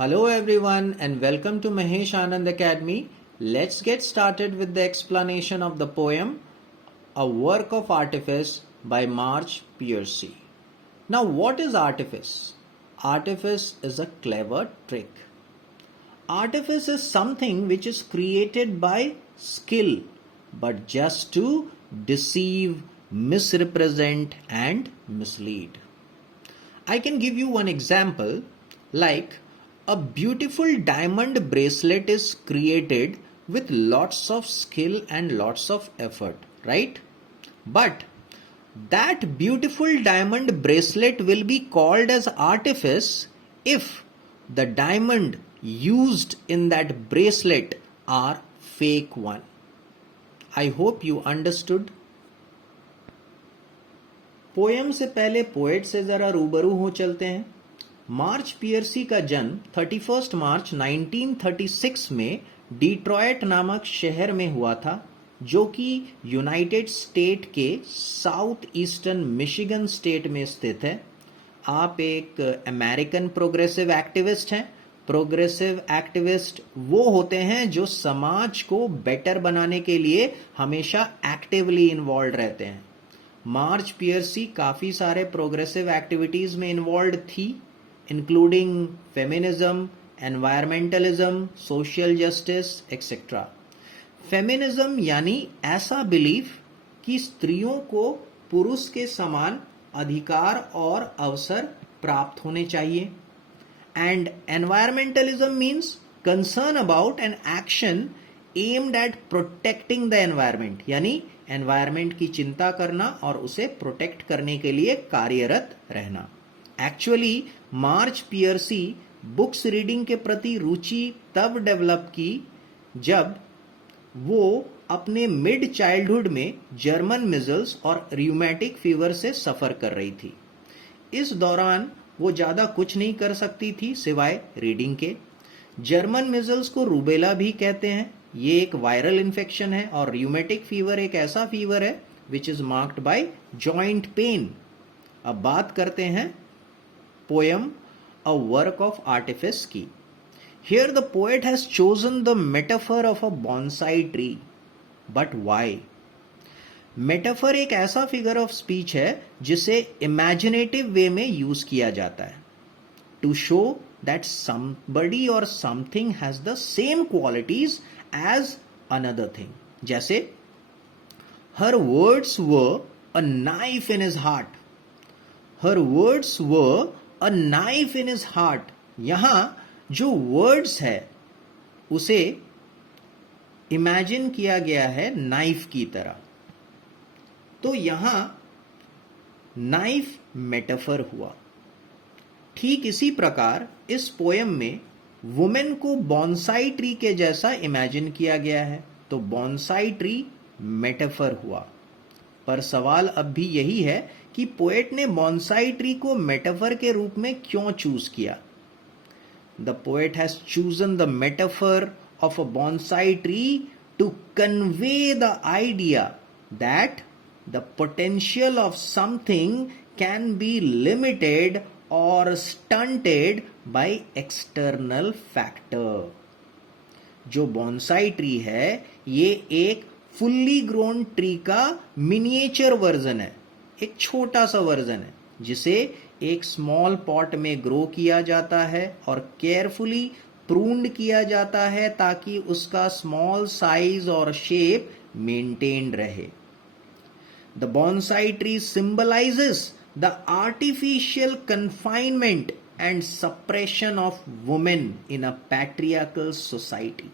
Hello everyone and welcome to Mahesh Anand Academy. Let's get started with the explanation of the poem A Work of Artifice by Marge Piercy. Now what is artifice? Artifice is a clever trick. Artifice is something which is created by skill but just to deceive, misrepresent and mislead. I can give you one example like a beautiful diamond bracelet is created with lots of skill and lots of effort, right? But that beautiful diamond bracelet will be called as artifice if the diamond used in that bracelet are fake one. I hope you understood. Poem से पहले poet से ज़रा रूबरू हो चलते हैं। मार्ज पियर्सी का जन्म 31 मार्च 1936 में डिट्रॉयट नामक शहर में हुआ था, जो कि यूनाइटेड स्टेट के साउथ ईस्टर्न मिशिगन स्टेट में स्थित है। आप एक अमेरिकन प्रोग्रेसिव एक्टिविस्ट हैं। प्रोग्रेसिव एक्टिविस्ट वो होते हैं जो समाज को बेटर बनाने के लिए हमेशा एक्टिवली इन्वॉल्व रहते हैं। मार्ज पियर्सी काफ़ी सारे प्रोग्रेसिव एक्टिविटीज़ में इन्वॉल्व थी, including feminism, environmentalism, social justice etcetera. Feminism यानी ऐसा बिलीफ कि स्त्रियों को पुरुष के समान अधिकार और अवसर प्राप्त होने चाहिए। And environmentalism means concern about an action aimed at protecting the environment, यानी एनवायरमेंट की चिंता करना और उसे प्रोटेक्ट करने के लिए कार्यरत रहना। एक्चुअली मार्ज पियर्सी बुक्स रीडिंग के प्रति रुचि तब डेवलप की जब वो अपने मिड चाइल्डहुड में जर्मन मिजल्स और रियूमेटिक फीवर से सफ़र कर रही थी। इस दौरान वो ज़्यादा कुछ नहीं कर सकती थी सिवाय रीडिंग के। जर्मन मिजल्स को रूबेला भी कहते हैं। ये एक वायरल इन्फेक्शन है और रियूमेटिक फीवर एक ऐसा फीवर है which is marked by joint pain. अब बात करते हैं poem a work of artifice की। Here the poet has chosen the metaphor of a bonsai tree, but why? Metaphor एक ऐसा फिगर ऑफ स्पीच है जिसे इमेजिनेटिव वे में यूज किया जाता है टू शो दैट समबडी और something has the same qualities as another thing. जैसे her words were a knife in his heart, her words were a knife in his heart. यहां जो वर्ड्स है उसे इमेजिन किया गया है नाइफ की तरह। तो यहां नाइफ मेटाफर हुआ। ठीक इसी प्रकार इस पोएम में वुमेन को बॉन्साई ट्री के जैसा इमेजिन किया गया है, तो बॉन्साई ट्री मेटाफर हुआ। पर सवाल अब भी यही है कि पोएट ने बॉन्साई ट्री को मेटाफर के रूप में क्यों चूज किया। The poet has chosen the metaphor of a bonsai tree to convey the idea that the potential of something can be limited or stunted by external factor। जो bonsai tree है ये एक fully grown tree का miniature version है, एक छोटा सा version है जिसे एक स्मॉल पॉट में ग्रो किया जाता है और केयरफुली प्रून्ड किया जाता है ताकि उसका स्मॉल साइज और शेप मेंटेन्ड रहे। The bonsai tree symbolizes the artificial confinement and suppression of women in a patriarchal society।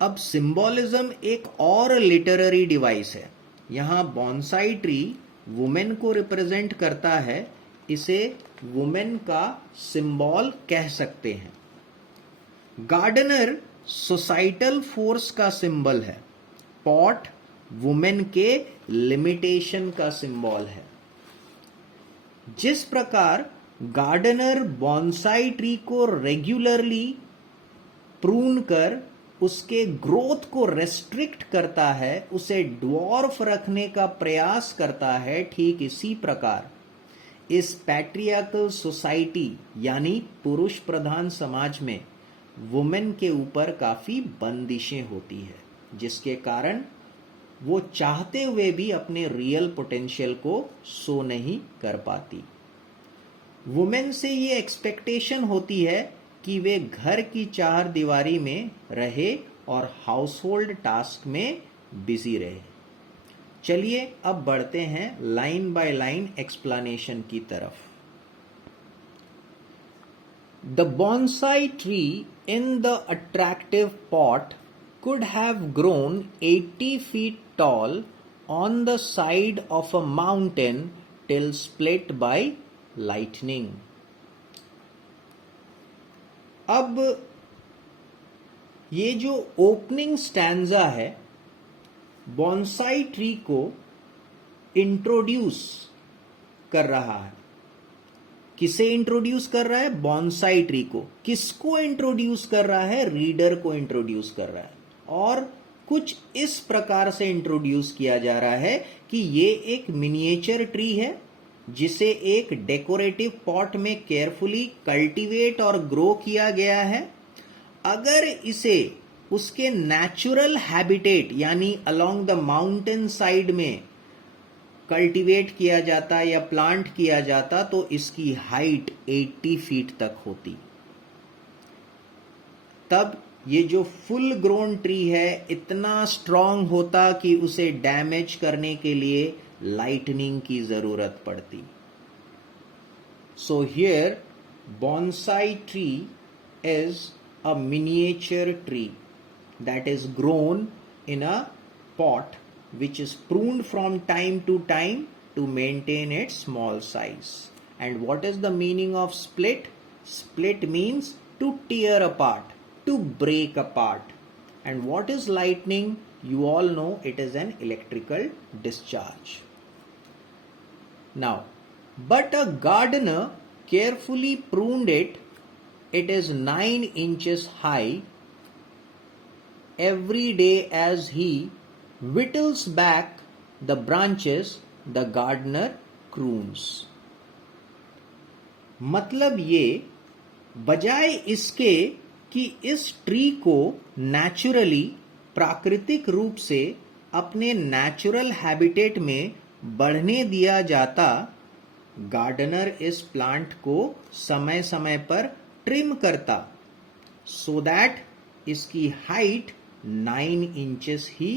अब सिंबॉलिज्म एक और लिटरेरी डिवाइस है। यहां बॉन्साई ट्री वुमेन को रिप्रेजेंट करता है, इसे वुमेन का सिंबल कह सकते हैं। गार्डनर सोसाइटल फोर्स का सिंबल है, पॉट वुमेन के लिमिटेशन का सिंबल है। जिस प्रकार गार्डनर बॉन्साई ट्री को रेगुलरली प्रून कर उसके ग्रोथ को रेस्ट्रिक्ट करता है, उसे ड्वार्फ रखने का प्रयास करता है, ठीक इसी प्रकार इस पैट्रियार्कल सोसाइटी यानी पुरुष प्रधान समाज में वुमेन के ऊपर काफी बंदिशें होती है, जिसके कारण वो चाहते हुए भी अपने रियल पोटेंशियल को शो नहीं कर पाती। वुमेन से ये एक्सपेक्टेशन होती है कि वे घर की चार दीवारी में रहे और हाउसहोल्ड टास्क में बिजी रहे। चलिए अब बढ़ते हैं लाइन बाय लाइन एक्सप्लेनेशन की तरफ। The bonsai tree in the attractive pot could have grown 80 feet tall on the side of a mountain till split by lightning. अब ये जो ओपनिंग स्टैंजा है बॉन्साई ट्री को इंट्रोड्यूस कर रहा है। किसे इंट्रोड्यूस कर रहा है? बॉन्साई ट्री को। किसको इंट्रोड्यूस कर रहा है? रीडर को इंट्रोड्यूस कर रहा है। और कुछ इस प्रकार से इंट्रोड्यूस किया जा रहा है कि ये एक मिनिएचर ट्री है जिसे एक डेकोरेटिव पॉट में केयरफुली कल्टीवेट और ग्रो किया गया है। अगर इसे उसके नेचुरल हैबिटेट यानी अलोंग द माउंटेन साइड में कल्टीवेट किया जाता या प्लांट किया जाता तो इसकी हाइट 80 फीट तक होती। तब ये जो फुल ग्रोन ट्री है इतना स्ट्रांग होता कि उसे डैमेज करने के लिए लाइटनिंग की जरूरत पड़ती। So here bonsai tree is a miniature tree that is grown in a pot which is pruned from time to maintain its small size. And what is the meaning of split? Split means to tear apart, to break apart. And what is lightning? You all know it is an electrical discharge. Now, but a gardener carefully pruned it. It is 9 inches high. Every day as he whittles back the branches, the gardener croons. मतलब ये बजाय इसके कि इस tree को naturally प्राकृतिक रूप से अपने नेचुरल हैबिटेट में बढ़ने दिया जाता, गार्डनर इस प्लांट को समय समय पर ट्रिम करता सो दैट इसकी हाइट 9 इंचेस ही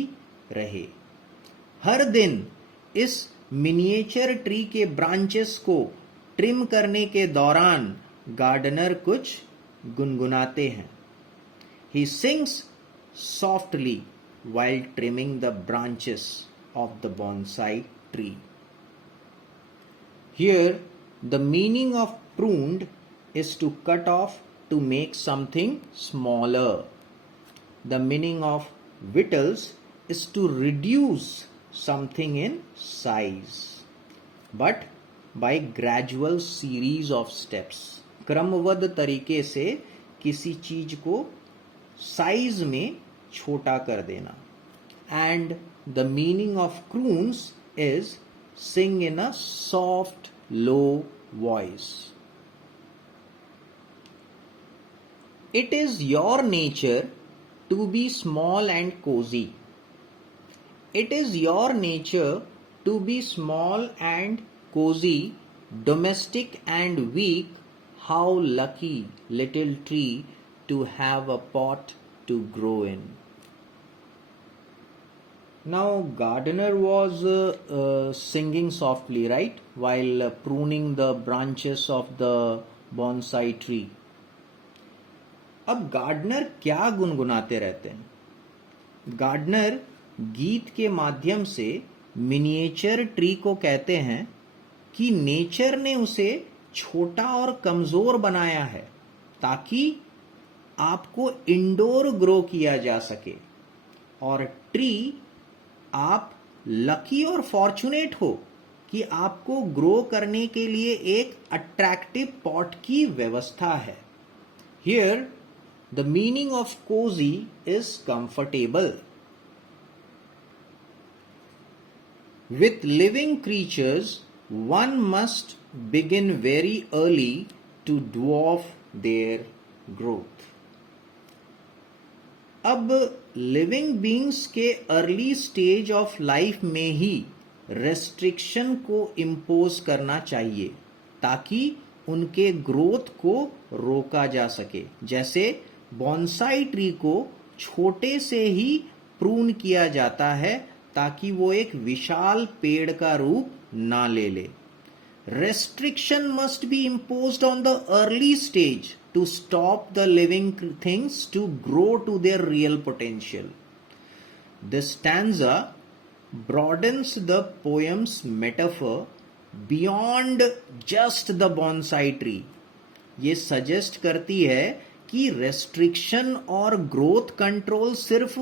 रहे। हर दिन इस मिनिएचर ट्री के ब्रांचेस को ट्रिम करने के दौरान गार्डनर कुछ गुनगुनाते हैं। He sings softly while trimming the branches of the bonsai tree. Here, the meaning of pruned is to cut off to make something smaller. The meaning of whittles is to reduce something in size, but by gradual series of steps. क्रमबद्ध तरीके से किसी चीज को size में छोटा कर देना. And the meaning of croons is sing in a soft, low voice. It is your nature to be small and cozy. It is your nature to be small and cozy, domestic and weak. How lucky little tree to have a pot to grow in. Now gardener was singing softly, right, while pruning the branches of the bonsai tree. अब gardener क्या गुनगुनाते रहते हैं? Gardener गीत के माध्यम से miniature tree को कहते हैं कि नेचर ने उसे छोटा और कमजोर बनाया है ताकि आपको इंडोर ग्रो किया जा सके, और ट्री आप लकी और फॉर्चुनेट हो कि आपको ग्रो करने के लिए एक अट्रैक्टिव पॉट की व्यवस्था है. Here the meaning of cozy is comfortable. With living creatures, one must begin very early to dwarf their growth. अब लिविंग बींग्स के अर्ली स्टेज ऑफ लाइफ में ही रेस्ट्रिक्शन को इम्पोज करना चाहिए ताकि उनके ग्रोथ को रोका जा सके. जैसे बॉन्साई ट्री को छोटे से ही प्रून किया जाता है ताकि वो एक विशाल पेड़ का रूप ना ले ले. Restriction must be imposed on the early stage to stop the living things to grow to their real potential. This stanza broadens the poem's metaphor beyond just the bonsai tree. ये सजेस्ट करती है कि restriction और growth control सिर्फ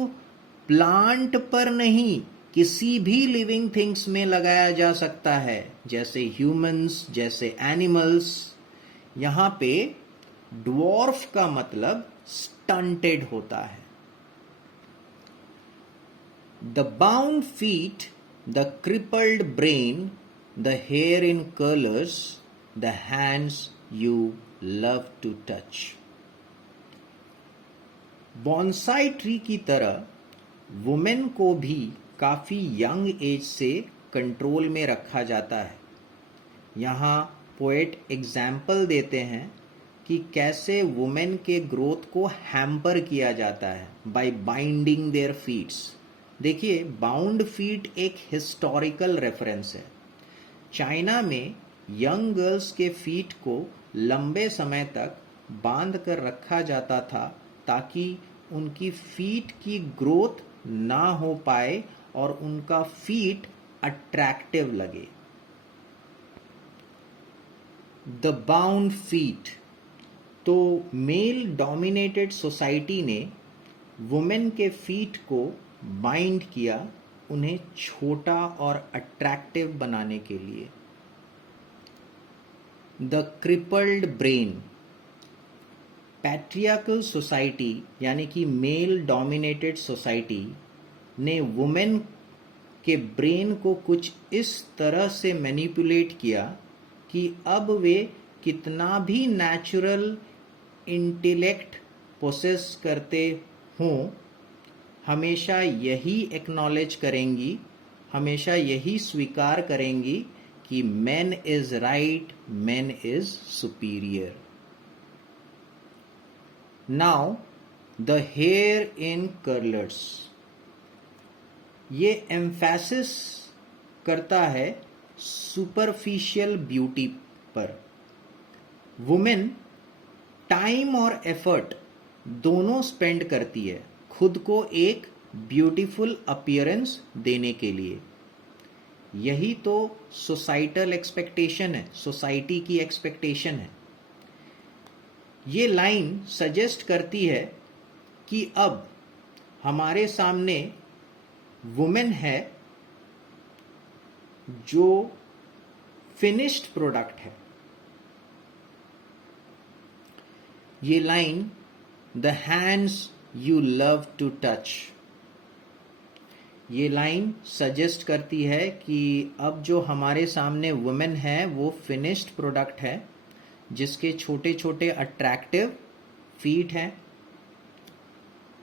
plant पर नहीं किसी भी लिविंग थिंग्स में लगाया जा सकता है, जैसे ह्यूमंस, जैसे एनिमल्स. यहां पे ड्वार्फ का मतलब स्टंटेड होता है. The bound feet, the crippled brain, the hair in curlers, the hands you love to touch. Bonsai tree की तरह वुमेन को भी काफ़ी यंग एज से कंट्रोल में रखा जाता है. यहाँ पोएट एग्जाम्पल देते हैं कि कैसे वुमेन के ग्रोथ को हैम्पर किया जाता है बाय बाइंडिंग देयर फीट्स. देखिए, बाउंड फीट एक हिस्टोरिकल रेफरेंस है. चाइना में यंग गर्ल्स के फीट को लंबे समय तक बांध कर रखा जाता था ताकि उनकी फीट की ग्रोथ ना हो पाए और उनका फीट अट्रैक्टिव लगे. The bound feet. तो मेल डोमिनेटेड सोसाइटी ने वुमेन के फीट को बाइंड किया उन्हें छोटा और अट्रैक्टिव बनाने के लिए. The crippled brain. Patriarchal society यानी कि मेल डोमिनेटेड सोसाइटी ने वुमेन के ब्रेन को कुछ इस तरह से मैनिपुलेट किया कि अब वे कितना भी नेचुरल इंटेलेक्ट पोसेस करते हों, हमेशा यही एक्नॉलेज करेंगी, हमेशा यही स्वीकार करेंगी कि man is right, man is superior. Now the hair in curlers. ये एम्फेसिस करता है सुपरफिशियल ब्यूटी पर. वुमेन टाइम और एफर्ट दोनों स्पेंड करती है खुद को एक ब्यूटीफुल अपीयरेंस देने के लिए. यही तो सोसाइटल एक्सपेक्टेशन है, सोसाइटी की एक्सपेक्टेशन है. ये लाइन सजेस्ट करती है कि अब हमारे सामने वुमेन है जो फिनिश्ड प्रोडक्ट है. ये line the hands you love to touch, ये लाइन सजेस्ट करती है कि अब जो हमारे सामने वुमेन है वो फिनिश्ड प्रोडक्ट है जिसके छोटे छोटे अट्रैक्टिव फीट हैं,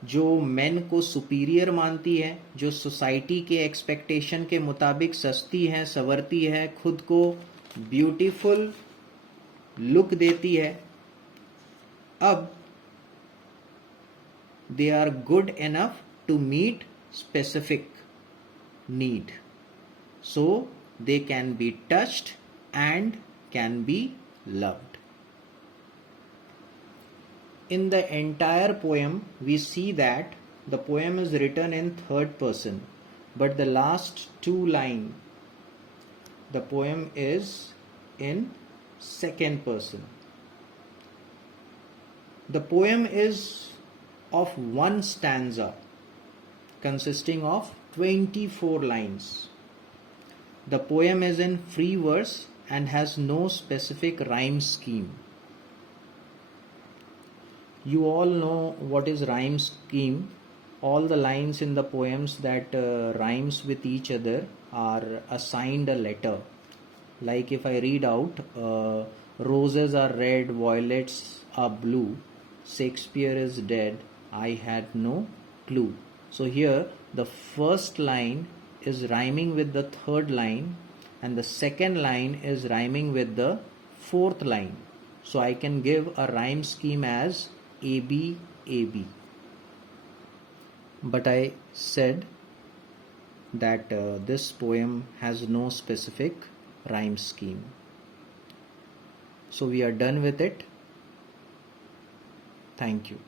जो मेन को सुपीरियर मानती है, जो सोसाइटी के एक्सपेक्टेशन के मुताबिक सस्ती है, संवरती है, खुद को ब्यूटीफुल लुक देती है. अब they are good enough to meet specific need, so they can be touched and can be loved. In the entire poem we see that the poem is written in third person, but the last two lines the poem is in second person. The poem is of one stanza consisting of 24 lines. The poem is in free verse and has no specific rhyme scheme. You all know what is rhyme scheme. All the lines in the poems that rhymes with each other are assigned a letter. Like if I read out, roses are red, violets are blue, Shakespeare is dead, I had no clue. So here the first line is rhyming with the third line and the second line is rhyming with the fourth line. So I can give a rhyme scheme as AB AB. But I said that this poem has no specific rhyme scheme. So we are done with it. Thank you.